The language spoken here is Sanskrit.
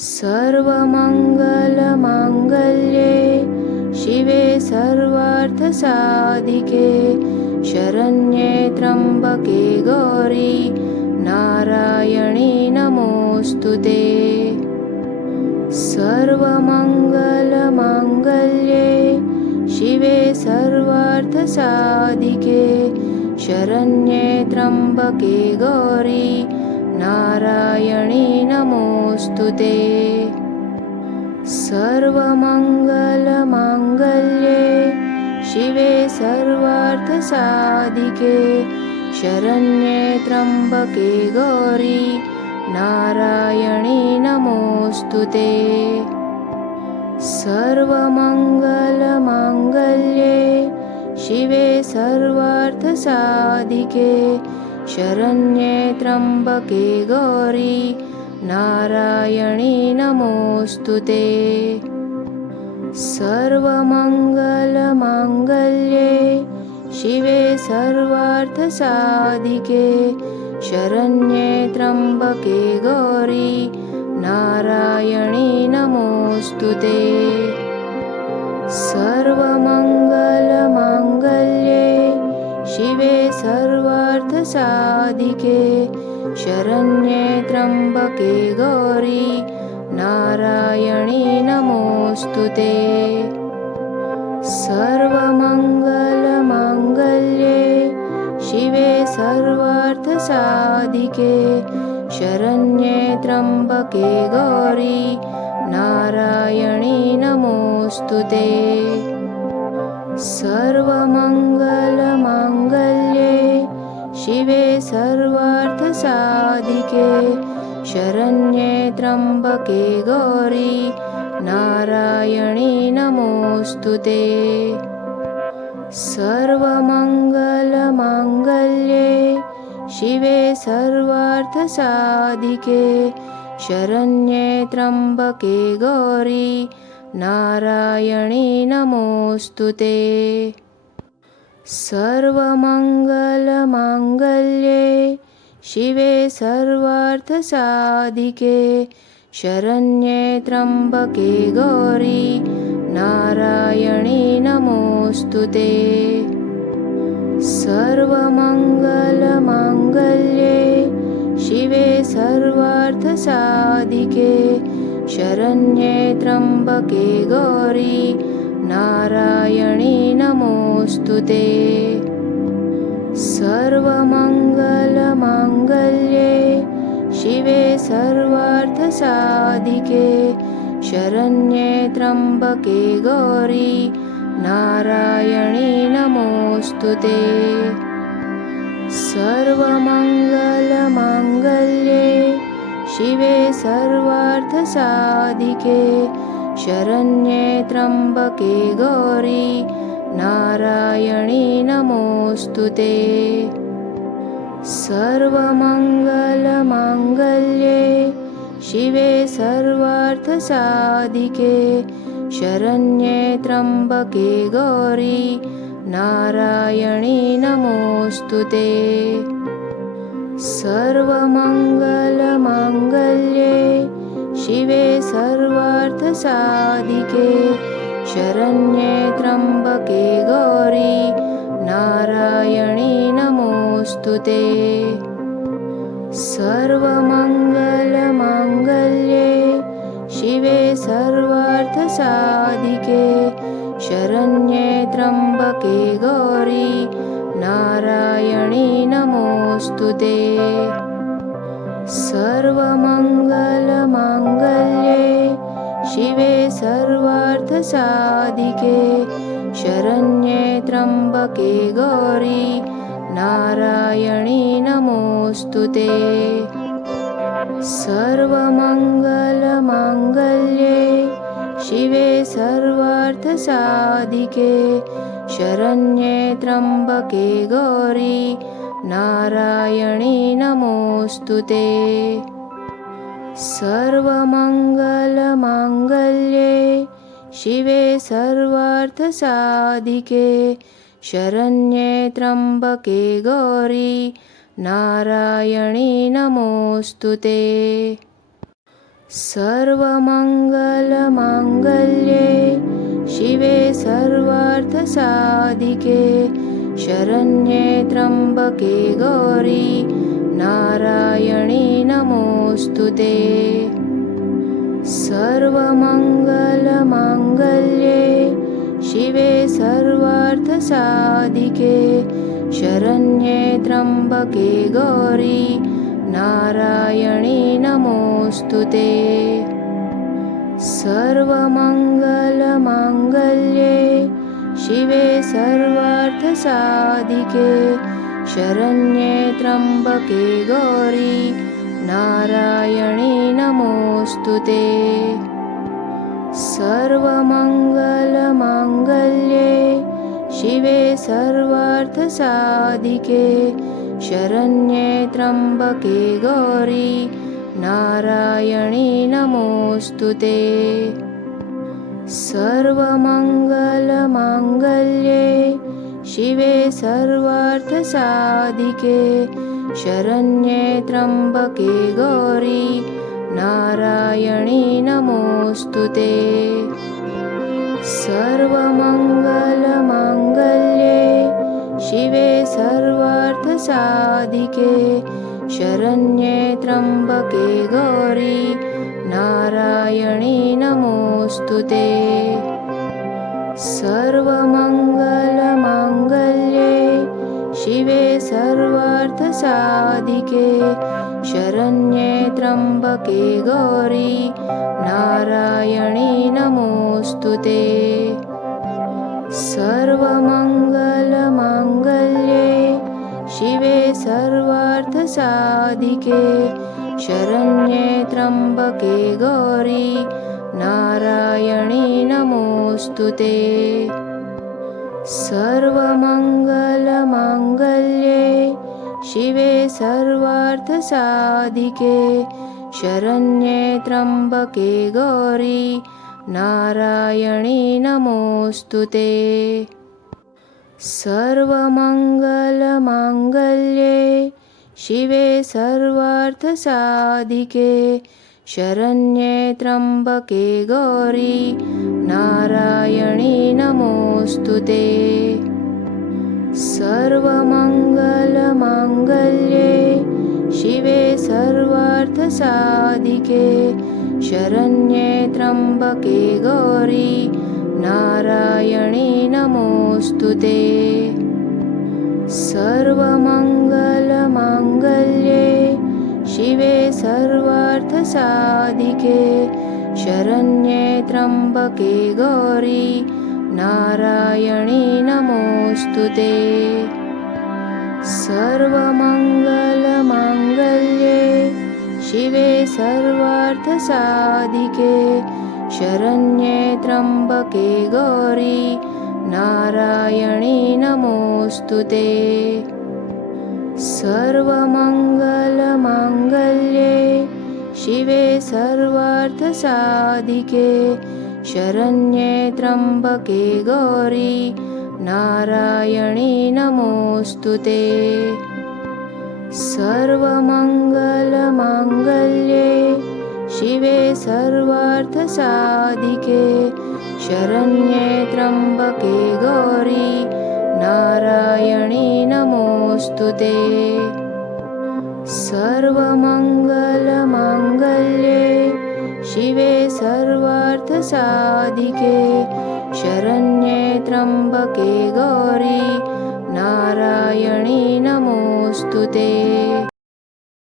सर्वमङ्गलमाङ्गल्ये शिवे सर्वार्थसाधिके शरण्ये त्र्यम्बके गौरी नारायणी नमोऽस्तुते। सर्वमङ्गलमाङ्गल्ये शिवे सर्वार्थसाधिके शरण्ये त्र्यम्बके गौरी नारायणी नमोऽस्तुते। सर्वमङ्गलमाङ्गल्ये शिवे सर्वार्थसाधिके शरण्ये त्र्यम्बके गौरी नारायणी नमोऽस्तुते। सर्वमङ्गलमाङ्गल्ये शिवे सर्वार्थसाधिके शरण्ये त्र्यम्बके गौरी नारायणी नमोऽस्तुते। सर्वमङ्गलमाङ्गल्ये शिवे सर्वार्थसाधिके शरण्ये त्र्यम्बके गौरी नारायणी नमोऽस्तुते। सर्वमङ्गलमाङ्गल्ये शिवे सर्वार्थसाधिके शरण्ये त्र्यम्बके गौरी नारायणी नमोऽस्तुते। सर्वमङ्गलमाङ्गल्ये शिवे सर्वार्थसाधिके शरण्ये त्र्यम्बके गौरी नारायणी नमोऽस्तुते। सर्वमङ्गलमाङ्गल्ये शिवे सर्वार्थसाधिके शरण्ये त्र्यम्बके गौरी नारायणी नमोऽस्तुते। सर्वमङ्गलमाङ्गल्ये शिवे सर्वार्थसाधिके शरण्ये त्र्यम्बके गौरी नारायणी नमोऽस्तुते। सर्वमङ्गलमाङ्गल्ये शिवे सर्वार्थसाधिके शरण्ये त्र्यम्बके गौरी नारायणी नमोऽस्तुते। सर्वमङ्गलमाङ्गल्ये शिवे सर्वार्थसाधिके शरण्ये त्र्यम्बके गौरी नारायणी नमोऽस्तुते। सर्वमङ्गलमाङ्गल्ये शिवे सर्वार्थसाधिके शरण्ये त्र्यम्बके गौरी नारायणी नमोऽस्तुते। सर्वमङ्गलमाङ्गल्ये शिवे सर्वार्थसाधिके शरण्ये त्र्यम्बके गौरी नारायणी नमोऽस्तुते। सर्वमङ्गलमाङ्गल्ये शिवे सर्वार्थसाधिके शरण्ये त्र्यम्बके गौरी नारायणी नमोऽस्तुते। सर्वमङ्गलमाङ्गल्ये शिवे सर्वार्थसाधिके शरण्ये त्र्यम्बके गौरी नारायणी नमोऽस्तुते। सर्वमङ्गलमाङ्गल्ये शिवे सर्वार्थसाधिके शरण्ये त्र्यम्बके गौरी नारायणी नमोऽस्तुते। सर्वमङ्गलमाङ्गल्ये शिवे सर्वार्थसाधिके शरण्ये त्र्यम्बके गौरी नारायणी नमोऽस्तुते। सर्वमङ्गलमाङ्गल्ये शिवे सर्वार्थसाधिके शरण्ये त्र्यम्बके गौरी नारायणी नमोऽस्तुते। सर्वमङ्गलमाङ्गल्ये शिवे सर्वार्थसाधिके शरण्ये त्र्यम्बके गौरी नारायणी नमोऽस्तुते। सर्वमङ्गलमाङ्गल्ये शिवे सर्वार्थसाधिके शरण्ये त्र्यम्बके गौरी नारायणी नमोऽस्तु ते। सर्वमङ्गलमाङ्गल्ये शिवे सर्वार्थसाधिके शरण्ये त्र्यम्बके गौरी नारायणी नमोऽस्तु ते। सर्वमङ्गलमाङ्गल्ये शिवे सर्वार्थसाधिके शरण्ये त्र्यम्बके गौरी नारायणी नमोऽस्तु ते। सर्वमङ्गलमाङ्गल्ये शिवे सर्वार्थसाधिके शरण्ये त्र्यम्बके गौरी नारायणी नमोऽस्तु ते। सर्वमङ्गलमाङ्गल्ये शिवे सर्वार्थसाधिके शरण्ये त्र्यम्बके गौरी नारायणी नमोऽस्तु ते। सर्वमङ्गलमाङ्गल्ये शिवे सर्वार्थसाधिके शरण्ये त्र्यम्बके गौरी नारायणी नमोऽस्तु ते। सर्वमङ्गलमाङ्गल्ये शिवे सर्वार्थसाधिके शरण्ये त्र्यम्बके गौरी नारायणी नमोऽस्तु ते। सर्वमङ्गलमाङ्गल्ये शिवे सर्वार्थसाधिके शरण्ये त्र्यम्बके गौरी नारायणी नमोऽस्तु ते। सर्वमङ्गलमाङ्गल्ये शिवे सर्वार्थसाधिके शरण्ये त्र्यम्बके गौरी नारायणी नमोऽस्तु ते। सर्वमङ्गलमाङ्गल्ये शिवे सर्वार्थसाधिके शरण्ये त्र्यम्बके गौरी नारायणी नमोऽस्तु ते। सर्वमङ्गलमाङ्गल्ये शिवे सर्वार्थसाधिके शरण्ये त्र्यम्बके गौरी नारायणी नमोऽस्तु ते। सर्वमङ्गलमाङ्गल्ये शिवे सर्वार्थसाधिके शरण्ये त्र्यम्बके गौरी नारायणी नमोऽस्तु ते। सर्वमङ्गलमाङ्गल्ये शिवे सर्वार्थसाधिके शरण्ये त्र्यम्बके गौरी नारायणी नमोऽस्तु ते। सर्वमङ्गलमाङ्गल्ये शिवे सर्वार्थसाधिके शरण्ये त्र्यम्बके गौरी नारायणी नमोऽस्तु ते। सर्वमङ्गलमाङ्गल्ये शिवे सर्वार्थसाधिके शरण्ये त्र्यम्बके गौरी नारायणी नमोऽस्तु ते। सर्वमङ्गलमाङ्गल्ये शिवे सर्वार्थसाधिके शरण्ये त्र्यम्बके गौरी नारायणी नमोऽस्तु ते।